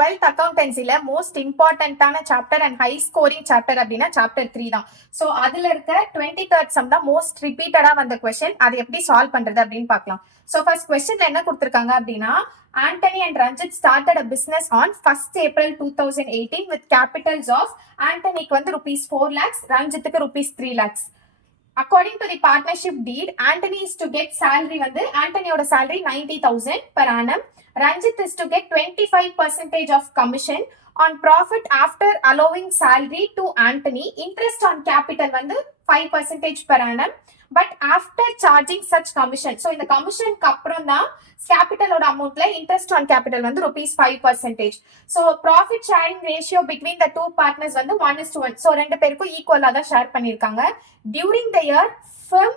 12th அக்கௌண்டன்சில most இம்பார்ட்டன்டான chapter and high scoring chapter அப்படின்னா சாப்டர் 3 தான். ஸோ அதுல இருக்க 23rd சம் தான் மோஸ்ட் ரிப்பீட்டடா வந்த கொஸ்டின். அது எப்படி சால்வ் பண்றது அப்படின்னு பார்க்கலாம். ஸோ ஃபர்ஸ்ட் கொஸ்டின்ல என்ன கொடுத்திருக்காங்க அப்படின்னா, Anthony and Ranjit started a business on 1st April 2018 with capitals of Anthonyக்கு வந்து ₹4 lakhs, ரஞ்சித்துக்கு ₹3 lakhs. According to the partnership deed, Anthony is to get salary வந்து ஆண்டனியோட salary 90,000 per annum. Ranjit is to get 25% of commission on profit after allowing salary to Anthony. Interest on capital வந்து 5% per annum. But after charging such commission, so இந்த commission அப்புறம் தான் capital amountல interest on capital வந்து ₹5%. So profit sharing ratio between the two partners வந்து 1:1. So ரெண்டு பேருக்கும் ஈக்குவலா தான் ஷேர் பண்ணிருக்காங்க. During the year, firm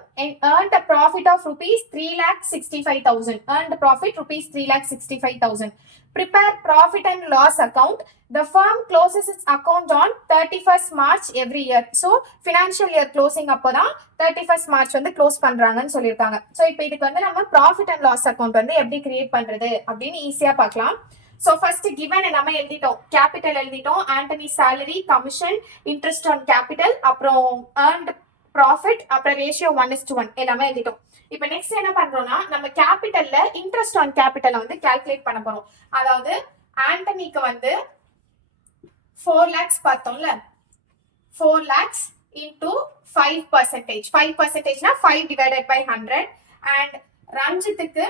earned a profit of ₹3,65,000. Earned profit ₹3,65,000. Prepare profit and loss account. The firm closes its account on 31st March every year. So financial year closing அப்போதான் 31st March வந்து close பண்றாங்கன்னு சொல்லியிருக்காங்க. So இப்போ இதுக்கு வந்து நம்ம profit and loss account வந்து எப்படி கிரியேட் பண்றது அப்படின்னு ஈஸியா பார்க்கலாம். ஸோ ஃபர்ஸ்ட் கிவன் நம்ம எழுதிட்டோம், கேபிட்டல் எழுதிட்டோம், ஆண்டனி salary, commission, interest on capital, அப்புறம் ஏர்ன்ட் ப்ராஃபிட், அப்புறம் ரேஷியோ 1:1 எல்லாமே எழுதிட்டோம். இப்போ நெக்ஸ்ட் என்ன பண்றோம்னா, நம்ம கேபிட்டல்ல இன்ட்ரெஸ்ட் ஆன் கேபிட்டலை வந்து கால்குலேட் பண்ண போறோம். அதாவது ஆண்டனிக்கு வந்து 4 lakhs பார்த்தோம்ல, 4 lakhs into 5%. 5%னா 5 divided by 100. and ரஞ்சித்துக்கு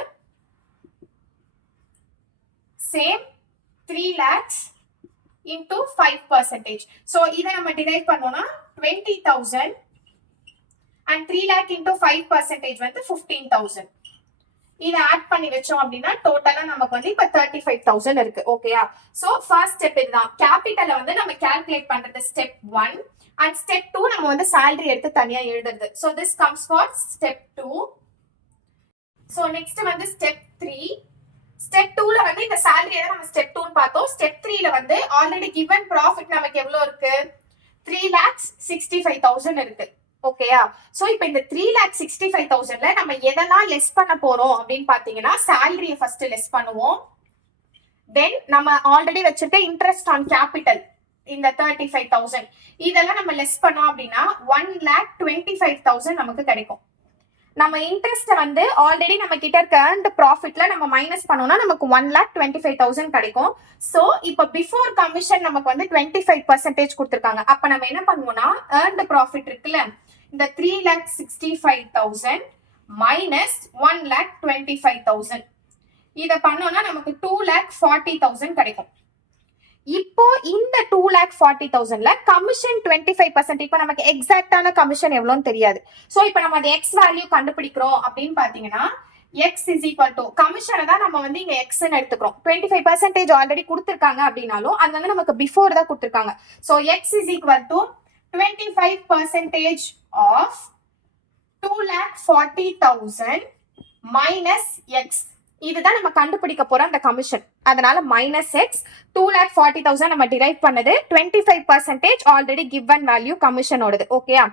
சேம் 3 lakhs into 5%. ஸோ இதை நம்ம டிவைட் பண்ணோம்னா 20,000 and 3 lakh into 5% வந்து 15,000. இதை ஆட் பண்ணி வச்சோம் அப்படின்னா டோட்டலா நமக்கு வந்து இப்ப 35,000 இருக்கு. ஓகேயா? சோ ஃபர்ஸ்ட் ஸ்டெப் இதுதான். கேபிட்டலை வந்து நம்ம கால்குலேட் பண்றது ஸ்டெப் 1 அண்ட் ஸ்டெப் 2 நம்ம வந்து salary எடுத்து தனியா எழுதுறது. So this comes for step 2. So next வந்து ஸ்டெப் 3. ஸ்டெப் 2ல வந்து இந்த salary எதை நம்ம ஸ்டெப் 2 ன்னு பார்த்தோம். ஸ்டெப் 3ல வந்து ஆல்ரெடி given profit நமக்கு எவ்வளவு இருக்கு? 3,65,000 இருக்கு. ஓகேயா? சோ இப்போ இந்த 3,65,000ல நம்ம எதெல்லாம் லெஸ் பண்ண போறோம் அப்படின்னு பாத்தீங்கன்னா, salary ஃபர்ஸ்ட் லெஸ் பண்ணுவோம். தென் நம்ம ஆல்ரெடி வச்சிருக்க இன்ட்ரெஸ்ட் ஆன் கேபிட்டல் இந்த 35,000 இதெல்லாம் நம்ம லெஸ் பண்ணோம் அப்படின்னா 1,25,000 நமக்கு கிடைக்கும். நம்ம இன்ட்ரெஸ்ட் வந்து ஆல்ரெடி நம்ம கிட்ட இருக்க earned ப்ராஃபிட்ல நம்ம மைனஸ் பண்ணோம்னா நமக்கு 1,25,000 கிடைக்கும். சோ இப்போ பிஃபோர் கமிஷன் நமக்கு வந்து 25% கொடுத்திருக்காங்க. அப்ப நம்ம என்ன பண்ணுவோம்னா, earned ப்ராஃபிட் இருக்குல்ல, இந்த 3,65,000 மைனஸ் 1,25,000 இத பண்ணோம்னா நமக்கு 2,40,000 கிடைக்கும். இப்போ இந்த 2,40,000ல கமிஷன் 25%. இப்போ நமக்கு எக்ஸாக்டான கமிஷன் எவ்வளவுன்னு தெரியாது. சோ இப்போ நம்ம அந்த எக்ஸ் வேல்யூ கண்டுபிடிக்கிறோம் அப்படின்னு பாத்தீங்கன்னா, எக்ஸ் இஸ் ஈக்குவல் டு கமிஷனை தான் நம்ம வந்து இங்க எக்ஸ்ன்னு எடுத்துக்கிறோம். 25% ஆல்ரெடி கொடுத்திருக்காங்க அப்படின்னாலும் அது வந்து நமக்கு பிஃபோர் தான் கொடுத்திருக்காங்க. So X is equal to 25% of 2,40,000 minus x. இதுதான் நம்ம கண்டுபிடிக்க போற அந்த கமிஷன். அதனால மைனஸ் எக்ஸ் 2,40,000 நம்ம டிரைவ் பண்ணது 25% ஆல்ரெடி கிவன் வேல்யூ கமிஷனோடது. ஓகேயா?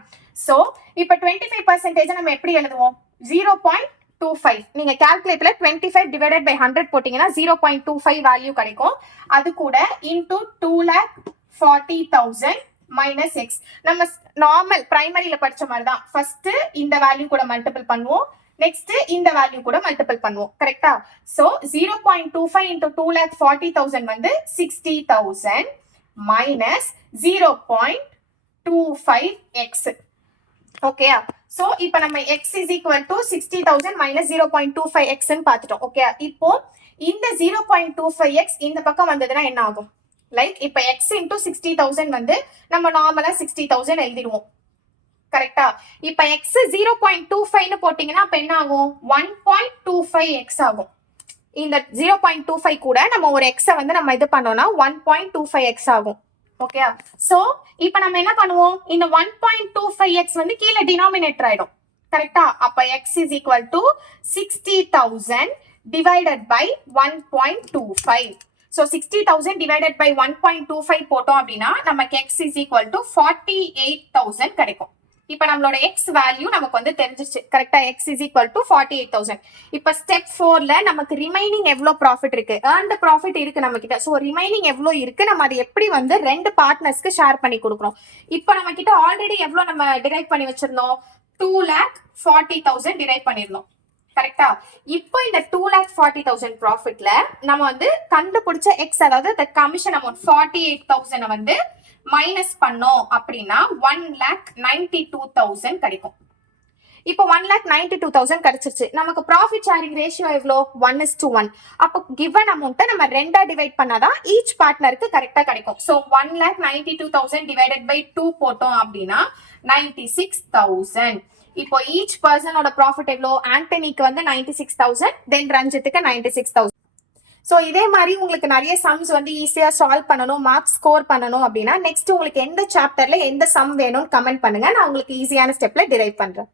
சோ இப்போ 25% நம்ம எப்படி எழுதுவோம்? 0.25. நீங்க கால்குலேட்டர்ல 25 டிவைடட் பை 100 போட்டீங்கன்னா 0.25 வேல்யூ கிடைக்கும். அது கூட இன்டூ 2,40,000 மைனஸ் எக்ஸ். நம்ம நார்மல் பிரைமரியில படிச்ச மாதிரி தான். ஃபர்ஸ்ட் இந்த வேல்யூ கூட மல்டிபிள் பண்ணுவோம், நெக்ஸ்ட் இந்த வேல்யூ கூட மல்டிபிள் பண்ணுவோம். கரெக்டா? சோ 0.25 into 2,40,000 வந்து 60,000 மைனஸ் 0.25x. ஓகேயா? சோ இப்போ நம்ம x is equal to 60,000 minus 0.25x ன்னு பார்த்துட்டோம். ஓகேயா? இப்போ இந்த 0.25x இந்த பக்கம் வந்ததுன்னா என்ன ஆகும்? லைக் இப்போ x into 60,000 வந்து நம்ம நார்மலா 60,000 எழுதிடுவோம். கரெக்டா? இப்ப x 0.25 போட்டீங்கன்னா அப்ப என்ன ஆகும்? 1.25x ஆகும். இந்த 0.25 கூட நம்ம ஒரு x வந்து நம்ம இது பண்ணோம்னா 1.25x ஆகும். ஓகே? சோ இப்போ நம்ம என்ன பண்ணுவோம்? இந்த 1.25x வந்து கீழ டினாமினேட்டர் ஆயிடும். கரெக்டா? அப்ப x is equal to 60,000 divided by 1.25. So 60,000 divided by 1.25 போட்டோம் அப்படின்னா நமக்கு x is equal to 48,000 கிடைக்கும். இப்ப நம்மளோட எக்ஸ் வேல்யூ நமக்கு வந்து தெரிஞ்சிச்சு கரெக்டா. X is equal to 48,000. இப்ப ஸ்டெப் 4ல நமக்கு ரிமைனிங் எவ்வளவு ப்ராஃபிட் இருக்கு, ஏர்ன்டு ப்ராஃபிட் இருக்கு நம்ம கிட்ட. சோ ரிமைனிங் எவ்வளவு இருக்கு, நம்ம அதை எப்படி வந்து 2 பார்ட்னர்ஸ்க்கு ஷேர் பண்ணி கொடுக்குறோம். இப்ப நம்ம கிட்ட ஆல்ரெடி எவ்வளவு நம்ம டிரைவ் பண்ணி வச்சிருந்தோம், 2,40,000 டிரைவ் பண்ணிருந்தோம் கரெக்டா. இப்போ இந்த 2,40,000 ப்ராஃபிட்ல நம்ம வந்து கண்டுபிடிச்ச எக்ஸ், அதாவது கமிஷன் அமௌண்ட் 48,000 வந்து மைனஸ் பண்ணோம் அப்படின்னா 1,92,000 கிடைக்கும். இப்போ 1,92,000 கிடைச்சிருச்சு. நமக்கு ப்ராஃபிட் ஷேரிங் ரேஷியோ எவ்வளோ, 1:1. அப்போ கிவன் அமௌண்ட்டை நம்ம 2 டிவைட் பண்ணாதான் ஈச் பார்ட்னருக்கு கரெக்டா கிடைக்கும். ஸோ 1,92,000 டிவைடட் பை 2 போட்டோம் அப்படின்னா 96,000. இப்போ ஈச் பர்சனோட ப்ராஃபிட் எவ்வளோ, ஆண்டனிக்கு வந்து 96,000, தென் ரஞ்சித்துக்கு 96,000. ஸோ இதே மாதிரி உங்களுக்கு நிறைய சம்ஸ் வந்து ஈஸியா சால்வ் பண்ணணும், மார்க்ஸ் ஸ்கோர் பண்ணணும் அப்படின்னா நெக்ஸ்ட் உங்களுக்கு எந்த சாப்டர்ல எந்த சம் வேணும்னு கமெண்ட் பண்ணுங்க. நான் உங்களுக்கு ஈஸியான ஸ்டெப்ல டிரைவ் பண்றேன்.